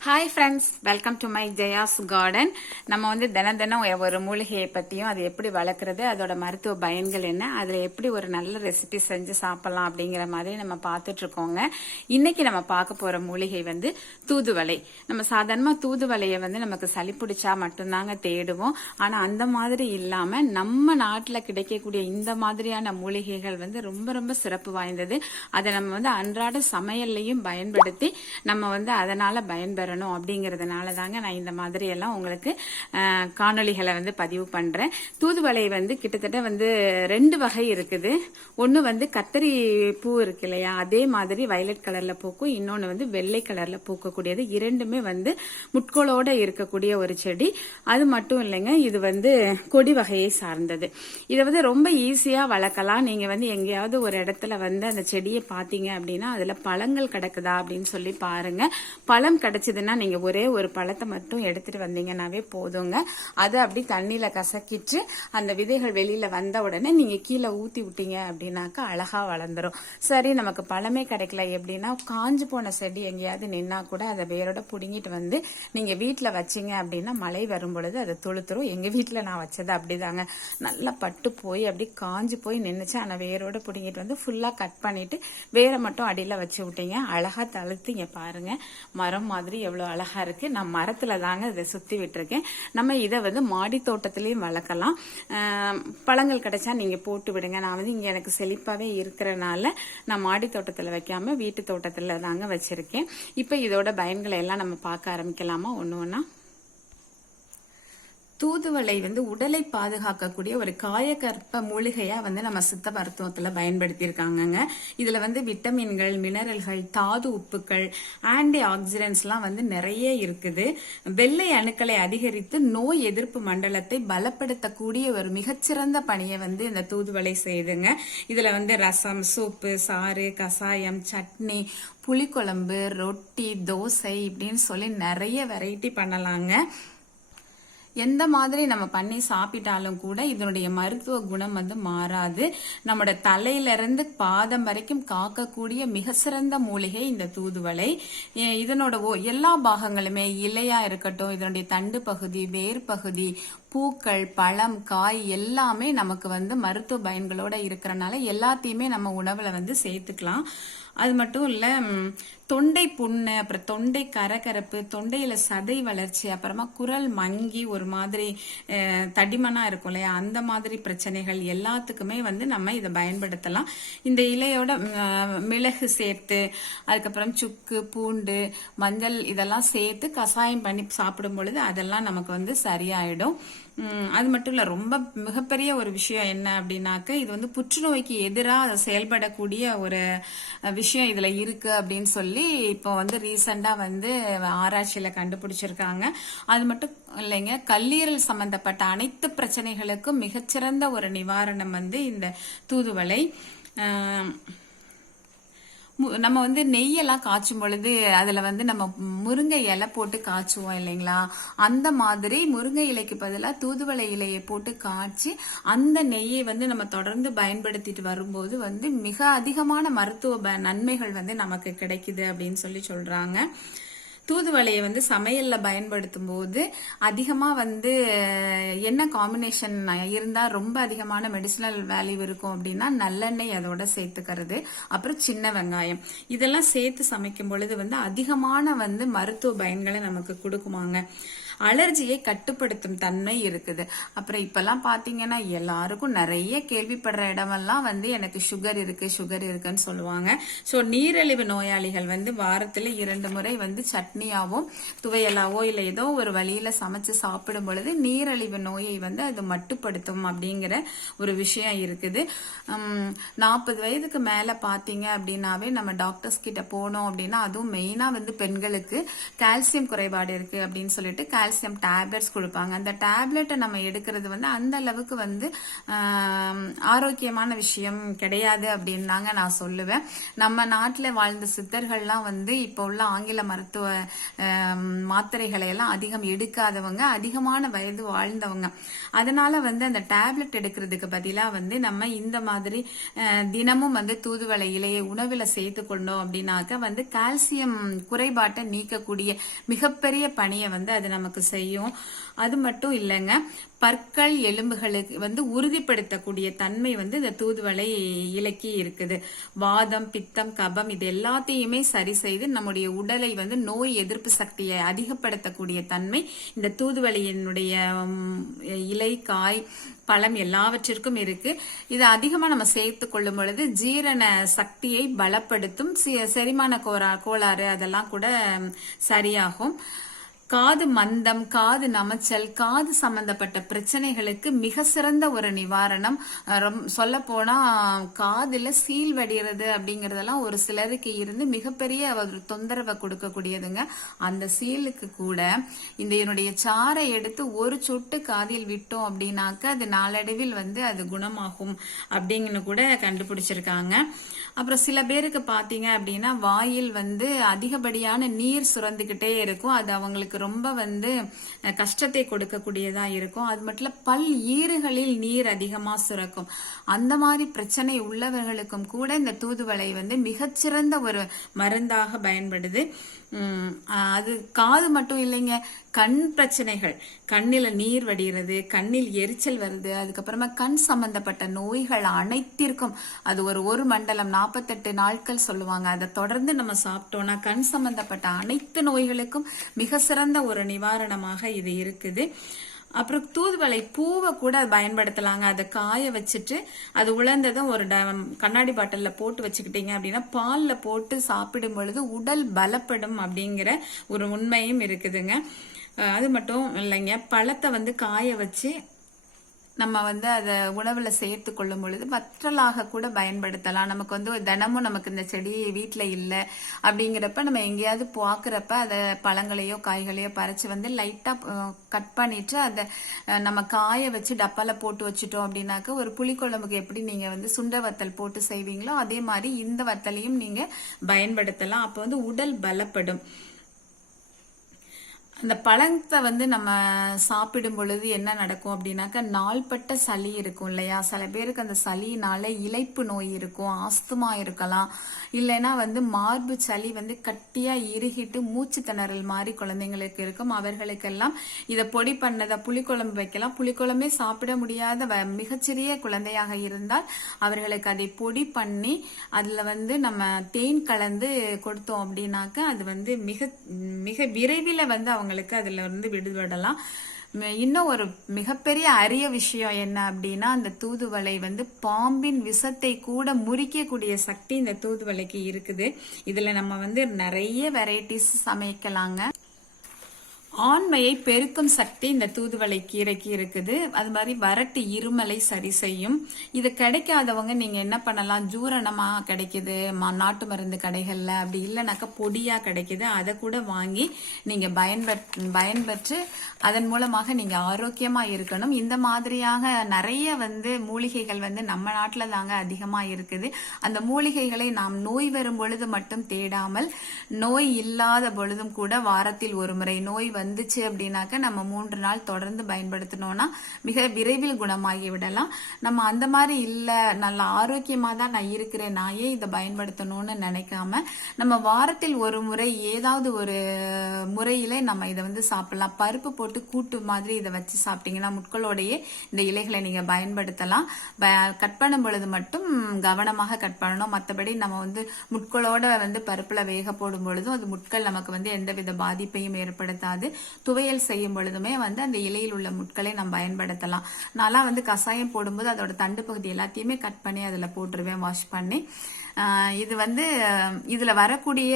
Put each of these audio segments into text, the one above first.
Hi friends, welcome to my Jaya's garden. நம்ம வந்து தினம் ஒரு மூலிகையை பற்றியும் அது எப்படி வளர்க்குறது, அதோட மருத்துவ பயன்கள் என்ன, அதில் எப்படி ஒரு நல்ல ரெசிபி செஞ்சு சாப்பிடலாம் அப்படிங்கிற மாதிரி நம்ம பார்த்துட்டு இருக்கோங்க. இன்னைக்கு நம்ம பார்க்க போகிற மூலிகை வந்து தூதுவளை. நம்ம சாதாரணமாக தூதுவளையை வந்து நமக்கு சளி பிடிச்சா மட்டும்தாங்க தேடுவோம். ஆனால் அந்த மாதிரி இல்லாமல் நம்ம நாட்டில் கிடைக்கக்கூடிய இந்த மாதிரியான மூலிகைகள் வந்து ரொம்ப ரொம்ப சிறப்பு வாய்ந்தது. அதை நம்ம வந்து அன்றாட சமையல்லையும் பயன்படுத்தி நம்ம வந்து அதனால பயன்பெறணும் அப்படிங்கறதுனால தாங்க நான் இந்த மாதிரி எல்லாம் உங்களுக்கு காணொளிகளை வந்து பதிவு பண்றேன். தூதுவளை வந்து கிட்டத்தட்ட வந்து 2 வகை இருக்குது. ஒன்னு வந்து கத்தரி பூ இருக்கு இல்லையா, அதே மாதிரி வயலட் கலர்ல பூக்கும், இன்னொன்னு வந்து வெள்ளை கலர்ல பூக்கக்கூடியது. இரண்டுமே வந்து முட்களோட இருக்கக்கூடிய ஒரு செடி. அது மட்டும் இல்லைங்க, இது வந்து கொடி வகையை சார்ந்தது. இதை வந்து ரொம்ப ஈஸியா வளர்க்கலாம். நீங்க வந்து எங்கேயாவது ஒரு இடத்துல வந்து அந்த செடியை பாத்தீங்க அப்படின்னா அதுல பழங்கள் கிடக்குதா அப்படின்னு சொல்லி பாருங்க. பழம் கிடைச்சதுன்னா நீங்க ஒரே ஒரு பழத்தை மட்டும் எடுத்துட்டு வந்தீங்கன்னாவே போதுங்க. அதை அப்படி தண்ணியில கசக்கிட்டு அந்த விதைகள் வெளியில வந்த உடனே நீங்க கீழே ஊத்தி விட்டீங்க அப்படின்னாக்கா அழகா வளர்ந்துரும். சரி, நமக்கு பழமே கிடைக்கல எப்படின்னா காஞ்சு போன செடி எங்கேயாவது நின்னா கூட அதை வேரோட புடுங்கிட்டு வந்து நீங்க வீட்டுல வச்சீங்க அப்படின்னா மழை வரும் பொழுது அதை தொழுத்துரும். எங்க வீட்டுல நான் வச்சது அப்படிதாங்க, நல்லா பட்டு போய் அப்படி காஞ்சு போய் நின்னுச்சு. ஆனா வேரோட புடுங்கிட்டு வந்து ஃபுல்லா கட் பண்ணிட்டு வேரை மட்டும் அடியில வச்சு விட்டீங்க, அழகா தழுத்துங்க. பாருங்க மரம் மாதிரி எவ்வளவு அழகா இருக்கு. நான் மரத்துல தாங்க இதை சுத்தி விட்டுருக்கேன். நம்ம இதை வந்து மாடி தோட்டத்திலயும் வளர்க்கலாம். பழங்கள் கிடைச்சா நீங்க போட்டு விடுங்க. நான் வந்து இங்க எனக்கு செழிப்பாவே இருக்கிறனால நான் மாடி தோட்டத்துல வைக்காம வீட்டு தோட்டத்துல தாங்க வச்சிருக்கேன். இப்ப இதோட பயன்களை எல்லாம் நம்ம பார்க்க ஆரம்பிக்கலாமா ஒண்ணு ஒண்ணா. தூதுவளை வந்து உடலை பாதுகாக்கக்கூடிய ஒரு காயகற்ப மூலிகையா வந்து நம்ம சித்த மருத்துவத்துல பயன்படுத்தி இருக்காங்க. இதுல வந்து விட்டமின்கள், மினரல்கள், தாது உப்புக்கள், ஆன்டி ஆக்சிடென்ட்ஸ் எல்லாம் வந்து நிறைய இருக்குது. வெள்ளை அணுக்களை அதிகரித்து நோய் எதிர்ப்பு மண்டலத்தை பலப்படுத்தக்கூடிய ஒரு மிகச்சிறந்த பணியை வந்து இந்த தூதுவளை செய்யுதுங்க. இதுல வந்து ரசம், சூப்பு, சாறு, கசாயம், சட்னி, புளிக்குழம்பு, ரொட்டி, தோசை இப்படின்னு சொல்லி நிறைய வெரைட்டி பண்ணலாங்க. எந்த மாதிரி நம்ம பண்ணி சாப்பிட்டாலும் கூட இதனுடைய மருத்துவ குணம் வந்து மாறாது. நம்மளோட தலையில இருந்து பாதம் வரைக்கும் காக்கக்கூடிய மிக சிறந்த மூலிகை இந்த தூதுவளை. இதனோட எல்லா பாகங்களுமே, இலையா இருக்கட்டும், இதனுடைய தண்டு பகுதி, வேர் பகுதி, பூக்கள், பழம், காய் எல்லாமே நமக்கு வந்து மருத்துவ பயன்களோட இருக்கிறனால எல்லாத்தையுமே நம்ம உணவுல வந்து சேர்த்துக்கலாம். அது மட்டும் இல்ல, தொண்டை புண்ணு, அப்புறம் தொண்டை கரகரப்பு, தொண்டையில சதை வளர்ச்சி, அப்புறமா குரல் மங்கி ஒரு மாதிரி தடிமனா இருக்கும் இல்லையா, அந்த மாதிரி பிரச்சனைகள் எல்லாத்துக்குமே வந்து நம்ம இதை பயன்படுத்தலாம். இந்த இலையோட மிளகு சேர்த்து, அதுக்கப்புறம் சுக்கு, பூண்டு, மஞ்சள் இதெல்லாம் சேர்த்து கசாயம் பண்ணி சாப்பிடும் பொழுது அதெல்லாம் நமக்கு வந்து சரியாயிடும். அது மட்டும் இல்ல, ரொம்ப மிகப்பெரிய ஒரு விஷயம் என்ன அப்படின்னாக்க, இது வந்து புற்றுநோய்க்கு எதிராக செயல்படக்கூடிய ஒரு விஷயம் இதுல இருக்கு அப்படின்னு சொல்லி இப்போ வந்து ரீசெண்டா வந்து ஆராய்ச்சியில கண்டுபிடிச்சிருக்காங்க. அது மட்டும் இல்லைங்க, கல்லீரல் சம்பந்தப்பட்ட அனைத்து பிரச்சனைகளுக்கும் மிகச்சிறந்த ஒரு நிவாரணம் வந்து இந்த தூதுவளை. நம்ம வந்து நெய்யெல்லாம் காய்ச்சும் பொழுது அதுல வந்து நம்ம முருங்கை இலை போட்டு காய்ச்சுவோம் இல்லைங்களா, அந்த மாதிரி முருங்கை இலைக்கு பதிலாக தூதுவளை இலையை போட்டு காய்ச்சி அந்த நெய்யை வந்து நம்ம தொடர்ந்து பயன்படுத்திட்டு வரும்போது வந்து மிக அதிகமான மருத்துவ நன்மைகள் வந்து நமக்கு கிடைக்குது அப்படின்னு சொல்லி சொல்றாங்க. தூதுவளையை வந்து சமையல்ல பயன்படுத்தும் போது அதிகமா வந்து என்ன காம்பினேஷன் இருந்தா ரொம்ப அதிகமான மெடிசினல் வேல்யூ இருக்கும் அப்படின்னா நல்லெண்ணெய் அதோட சேர்த்துக்கிறது, அப்புறம் சின்ன வெங்காயம் இதெல்லாம் சேர்த்து சமைக்கும் பொழுது வந்து அதிகமான வந்து மருத்துவ பயன்களை நமக்கு கொடுக்குமாங்க. அலர்ஜியை கட்டுப்படுத்தும் தன்மை இருக்குது. அப்புறம் இப்பெல்லாம் பாத்தீங்கன்னா எல்லாருக்கும் நிறைய கேள்விப்படுற இடமெல்லாம் வந்து எனக்கு சுகர் இருக்குன்னு சொல்லுவாங்க. சோ நீரிழிவு நோயாளிகள் வந்து வாரத்துல 2 முறை வந்து சட்னியாவோ துவையலாவோ இல்ல ஏதோ ஒரு வழியில சமைச்சு சாப்பிடும் பொழுது நீரிழிவு நோயை வந்து அது மட்டுப்படுத்தும் அப்படிங்கிற ஒரு விஷயம் இருக்குது. 40 வயதுக்கு மேல பாத்தீங்க அப்படின்னாவே நம்ம டாக்டர்ஸ் கிட்ட போனோம் அப்படின்னா, அதுவும் மெயினா வந்து பெண்களுக்கு கால்சியம் குறைபாடு இருக்கு அப்படின்னு சொல்லிட்டு கால்சியம் டேப்லெட்ஸ் கொடுப்பாங்க. அந்த டேப்லெட்டை நம்ம எடுக்கிறது வந்து அந்த அளவுக்கு வந்து ஆரோக்கியமான விஷயம் கிடையாது அப்படின்னு தாங்க நான் சொல்லுவேன். நம்ம நாட்டில் வாழ்ந்த சித்தர்கள்லாம் வந்து இப்போ உள்ள ஆங்கில மருத்துவ மாத்திரைகளை எல்லாம் அதிகம் எடுக்காதவங்க, அதிகமான வயது வாழ்ந்தவங்க. அதனால வந்து அந்த டேப்லெட் எடுக்கிறதுக்கு பதிலாக வந்து நம்ம இந்த மாதிரி தினமும் வந்து தூதுவளை இலையை உணவுல சேர்த்து கொண்டோம் அப்படின்னாக்க வந்து கால்சியம் குறைபாட்டை நீக்கக்கூடிய மிகப்பெரிய பணியை வந்து அது நமக்கு செய்யும். அது மட்டும் இல்லைங்க, பற்கள் எலும்புகளுக்கு வந்து உறுதிப்படுத்தக்கூடிய தன்மை வந்து இந்த தூதுவளை இலைக்கு இருக்குது. வாதம், பித்தம், கபம் இது எல்லாத்தையுமே சரி செய்து நம்முடைய உடலை வந்து நோய் எதிர்ப்பு சக்தியை அதிகப்படுத்தக்கூடிய தன்மை இந்த தூதுவளையினுடைய இலை, காய், பழம் எல்லாவற்றிற்கும் இருக்கு. இது அதிகமா நம்ம சேர்த்து கொள்ளும் பொழுது ஜீரண சக்தியை பலப்படுத்தும். செரிமான கோளாறு அதெல்லாம் கூட சரியாகும். காது மந்தம், காது நமைச்சல், காது சம்பந்தப்பட்ட பிரச்சனைகளுக்கு மிக சிறந்த ஒரு நிவாரணம். சொல்ல போனா காதுல சீல் வடிகிறது அப்படிங்கறதெல்லாம் ஒரு சிலருக்கு இருந்து மிகப்பெரிய ஒரு தொந்தரவை கொடுக்கக்கூடியதுங்க. அந்த சீலுக்கு கூட இந்த என்னுடைய சாறை எடுத்து ஒரு சொட்டு காதில் விட்டோம் அப்படின்னாக்க அது நாளடைவில் வந்து அது குணமாகும் அப்படிங்கன்னு கூட கண்டுபிடிச்சிருக்காங்க. அப்புறம் சில பேருக்கு பாத்தீங்க அப்படின்னா வாயில் வந்து அதிகப்படியான நீர் சுரந்துகிட்டே இருக்கும். அது அவங்களுக்கு ரொம்ப வந்து கஷ்டத்தை கொடுக்கக்கூடியதா இருக்கும். அது மட்டும் இல்ல பல் ஈறுகளில் நீர் அதிகமா சுரக்கும். அந்த மாதிரி பிரச்சனை உள்ளவர்களுக்கும் கூட இந்த தூதுவளை வந்து மிகச்சிறந்த ஒரு மருந்தாக பயன்படுது. அது காது மட்டும் இல்லைங்க, கண் பிரச்சனைகள், கண்ணில நீர் வடிகிறது, கண்ணில் எரிச்சல் வருது, அதுக்கப்புறமா கண் சம்பந்தப்பட்ட நோய்கள் அனைத்திற்கும் அது ஒரு மண்டலம் 48 நாட்கள் சொல்லுவாங்க. அதை தொடர்ந்து நம்ம சாப்பிட்டோம்னா கண் சம்பந்தப்பட்ட அனைத்து நோய்களுக்கும் மிக சிறந்த ஒரு நிவாரணமாக இது இருக்குது. அப்புறம் தூதுவளை பூவை கூட பயன்படுத்தலாங்க. அதை காய வச்சுட்டு அது உலர்ந்ததும் ஒரு கண்ணாடி பாட்டில்ல போட்டு வச்சுக்கிட்டீங்க அப்படின்னா பால்ல போட்டு சாப்பிடும் பொழுது உடல் பலப்படும் அப்படிங்கிற ஒரு உண்மையும் இருக்குதுங்க. அது மட்டும் இல்லைங்க, பழத்தை வந்து காய வச்சு நம்ம வந்து அதை உணவுல சேர்த்து கொள்ளும் பொழுது வற்றலாக கூட பயன்படுத்தலாம். நமக்கு வந்து தினமும் நமக்கு இந்த செடி வீட்டுல இல்லை அப்படிங்கிறப்ப நம்ம எங்கேயாவது பார்க்குறப்ப அதை பழங்களையோ காய்களையோ பறிச்சு வந்து லைட்டா கட் பண்ணிட்டு அதை நம்ம காய வச்சு டப்பால போட்டு வச்சுட்டோம் அப்படின்னாக்க ஒரு புளிக்குழம்புக்கு எப்படி நீங்க வந்து சுண்ட வத்தல் போட்டு செய்வீங்களோ அதே மாதிரி இந்த வத்தலையும் நீங்க பயன்படுத்தலாம். அப்போ வந்து உடல் பலப்படும். அந்த பழத்தை வந்து நம்ம சாப்பிடும் பொழுது என்ன நடக்கும் அப்படின்னாக்கா நாள்பட்ட சளி இருக்கும் இல்லையா, சில பேருக்கு அந்த சளினால இளைப்பு நோய் இருக்கும், ஆஸ்துமா இருக்கலாம், இல்லைன்னா வந்து மார்பு சளி வந்து கட்டியா இறுகிட்டு மூச்சு திணறல் மாதிரி குழந்தைங்களுக்கு இருக்கும். அவர்களுக்கெல்லாம் இதை பொடி பண்ணதை புளிக்குழம்பு வைக்கலாம். புளிக்குழம்பே சாப்பிட முடியாத மிகச்சிறிய குழந்தையாக இருந்தால் அவர்களுக்கு அதை பொடி பண்ணி அதுல வந்து நம்ம தேன் கலந்து கொடுத்தோம் அப்படின்னாக்க அது வந்து மிக மிக விரைவில் வந்து அவங்களுக்கு அதுல இருந்து விடுபடலாம். இன்னும் ஒரு மிகப்பெரிய அரிய விஷயம் என்ன அப்படின்னா, அந்த தூதுவளை வந்து பாம்பின் விஷத்தை கூட முறிக்கக்கூடிய சக்தி இந்த தூதுவளைக்கு இருக்குது. இதுல நம்ம வந்து நிறைய வெரைட்டிஸ் சமைக்கலாங்க. ஆண்மையை பெருக்கும் சக்தி இந்த தூதுவளை கீரைக்கு இருக்குது. அது மாதிரி வறட்டு இருமலை சரி செய்யும். இது கிடைக்காதவங்க நீங்க என்ன பண்ணலாம், ஜூரணமா கிடைக்குது நாட்டு மருந்து கடைகள்ல, அப்படி இல்லைனாக்கா பொடியா கிடைக்குது, அதை கூட வாங்கி நீங்க பயன்பெற்று அதன் மூலமாக நீங்க ஆரோக்கியமா இருக்கணும். இந்த மாதிரியாக நிறைய வந்து மூலிகைகள் வந்து நம்ம நாட்டுல தாங்க அதிகமா இருக்குது. அந்த மூலிகைகளை நாம் நோய் வரும் பொழுது மட்டும் தேடாமல் நோய் இல்லாத பொழுதும் கூட வாரத்தில் ஒரு முறை, நோய் வந்துச்சு அப்படின்னாக்க நம்ம 3 நாள் தொடர்ந்து பயன்படுத்தினோம்னா மிக விரைவில் குணமாகி விடலாம். நம்ம அந்த மாதிரி இல்ல, நல்ல ஆரோக்கியமா தான் நான் இருக்கிறேன், நான் ஏன் இதை பயன்படுத்தணும்னு நினைக்காம நம்ம வாரத்தில் ஒரு முறை ஏதாவது ஒரு முறையில நம்ம இதை வந்து சாப்பிடலாம். பருப்பு போட்டு கூட்டு மாதிரி இதை வச்சு சாப்பிட்டீங்கன்னா முட்களோடையே இந்த இலைகளை நீங்க பயன்படுத்தலாம். கட் பண்ணும் பொழுது மட்டும் கவனமாக கட் பண்ணணும். மற்றபடி நம்ம வந்து முட்களோட வந்து பருப்புல வேக போடும் பொழுதும் அது முட்கள் நமக்கு வந்து எந்தவித பாதிப்பையும் ஏற்படுத்தாது. துவையல் செய்யும் பொழுதுமே வந்து அந்த இலையில் உள்ள முட்களை நம்ம பயன்படுத்தலாம். நான்லாம் வந்து கஷாயம் போடும்போது அதோட தண்டு பகுதி எல்லாத்தையுமே கட் பண்ணி அதுல போட்டுருவேன், வாஷ் பண்ணி. இது வந்து இதுல வரக்கூடிய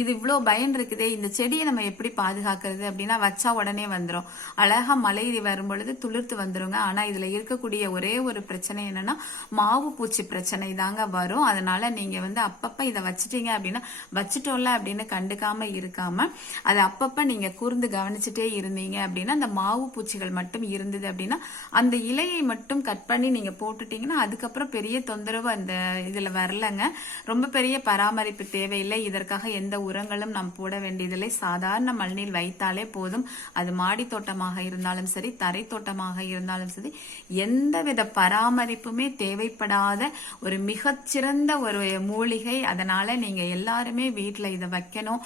இது இவ்வளவு பயன் இருக்குதே, இந்த செடியை நம்ம எப்படி பாதுகாக்கிறது அப்படின்னா, வச்சா உடனே வந்துடும், அழகா மழை வரும் பொழுது துளிர்த்து வந்துருங்க. ஆனா இதுல இருக்கக்கூடிய ஒரே ஒரு பிரச்சனை என்னன்னா, மாவு பூச்சி பிரச்சனை தாங்க வரும். அதனால நீங்க வந்து அப்பப்ப இதை வச்சுட்டீங்க அப்படின்னா, வச்சுட்டோம்ல அப்படின்னு கண்டுக்காம இருக்காம அதை அப்பப்ப நீங்க கூர்ந்து கவனிச்சுட்டே இருந்தீங்க அப்படின்னா, அந்த மாவு பூச்சிகள் மட்டும் இருந்தது அப்படின்னா அந்த இலையை மட்டும் கட் பண்ணி நீங்க போட்டுட்டீங்கன்னா அதுக்கப்புறம் பெரிய தொந்தரவு அந்த இதுல வரலங்க. ரொம்ப பெரிய பராமரிப்பு தேவையில்லை. இதற்காக எந்த உரங்களும் நாம் போட வேண்டியதில்லை. சாதாரண மண்ணில் வைத்தாலே போதும். அது மாடி தோட்டமாக இருந்தாலும் சரி, தரை தோட்டமாக இருந்தாலும் சரி, எந்தவித பராமரிப்புமே தேவைப்படாத ஒரு மிகச்சிறந்த ஒரு மூலிகை. அதனால நீங்க எல்லாருமே வீட்டுல இதை வைக்கணும்.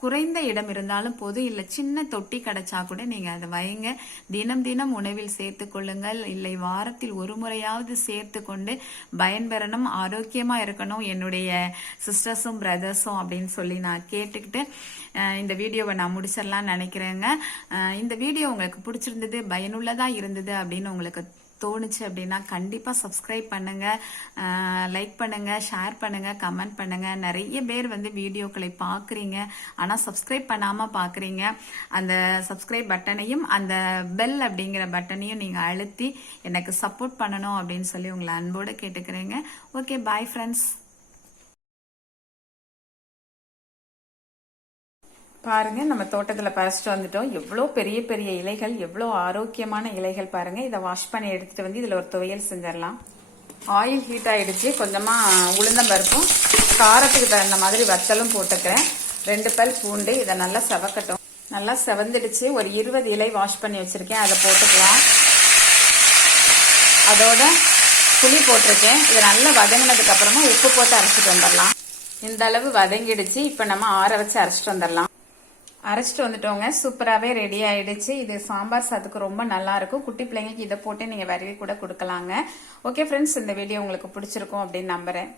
குறைந்த இடம் இருந்தாலும் போதும், இல்ல சின்ன தொட்டி கிடைச்சா கூட நீங்க அதை வைங்க. தினம் தினம் உணவில் சேர்த்து கொள்ளுங்கள், இல்லை வாரத்தில் ஒரு முறையாவது சேர்த்து கொண்டு பயன்பெறணும், ஆரோக்கியமா இருக்கணும் என்னுடைய சிஸ்டர்ஸும் பிரதர்ஸும் அப்படின்னு சொல்லி நான் கேட்டுக்கிட்டு இந்த வீடியோவை நான் முடிச்சிடலாம்னு நினைக்கிறேங்க. இந்த வீடியோ உங்களுக்கு பிடிச்சிருந்தது, பயனுள்ளதா இருந்தது அப்படின்னு உங்களுக்கு தோணுச்சு அப்படின்னா கண்டிப்பா சப்ஸ்கிரைப் பண்ணுங்க, லைக் பண்ணுங்க, ஷேர் பண்ணுங்க, கமெண்ட் பண்ணுங்க. நிறைய பேர் வந்து வீடியோக்களை பாக்குறீங்க, ஆனா சப்ஸ்கிரைப் பண்ணாம பாக்குறீங்க. அந்த சப்ஸ்கிரைப் பட்டனையும் அந்த பெல் அப்படிங்கிற பட்டனையும் நீங்க அழுத்தி எனக்கு சப்போர்ட் பண்ணணும் அப்படின்னு சொல்லி உங்களை அன்போடு கேட்டுக்கிறேங்க. Okay, bye friends. பாருங்க, நம்ம தோட்டத்துல பறிச்சுட்டு வந்துட்டோம். எவ்வளோ பெரிய பெரிய இலைகள், எவ்வளோ ஆரோக்கியமான இலைகள் பாருங்க. இதை வாஷ் பண்ணி எடுத்துட்டு வந்து இதுல ஒரு துவையல் செஞ்சிடலாம். ஆயில் ஹீட் ஆயிடுச்சு. கொஞ்சமா உளுந்தம்பருப்பும் காரத்துக்கு தகுந்த மாதிரி வத்தலும் போட்டுக்கிறேன். 2 பல் பூண்டு. இதை நல்லா செவக்கட்டும். நல்லா செவந்துடுச்சு. ஒரு 20 இலை வாஷ் பண்ணி வச்சிருக்கேன், அதை போட்டுக்கலாம். அதோட புளி போட்டிருக்கேன். இதை நல்லா வதங்கினதுக்கு அப்புறமா உப்பு போட்டு அரைச்சிட்டு வந்துடலாம். இந்த அளவு வதங்கிடுச்சு. இப்ப நம்ம ஆற வச்சு அரைச்சிட்டு வந்துடலாம். அரைச்சிட்டு வந்துட்டோங்க. சூப்பராகவே ரெடி ஆயிடுச்சு. இது சாம்பார் சாதத்துக்கு ரொம்ப நல்லா இருக்கும். குட்டி பிள்ளைங்களுக்கு இதை போட்டு நீங்க விரவி கூட கொடுக்கலாங்க. ஓகே ஃப்ரெண்ட்ஸ், இந்த வீடியோ உங்களுக்கு பிடிச்சிருக்கும் அப்படின்னு நம்புறேன்.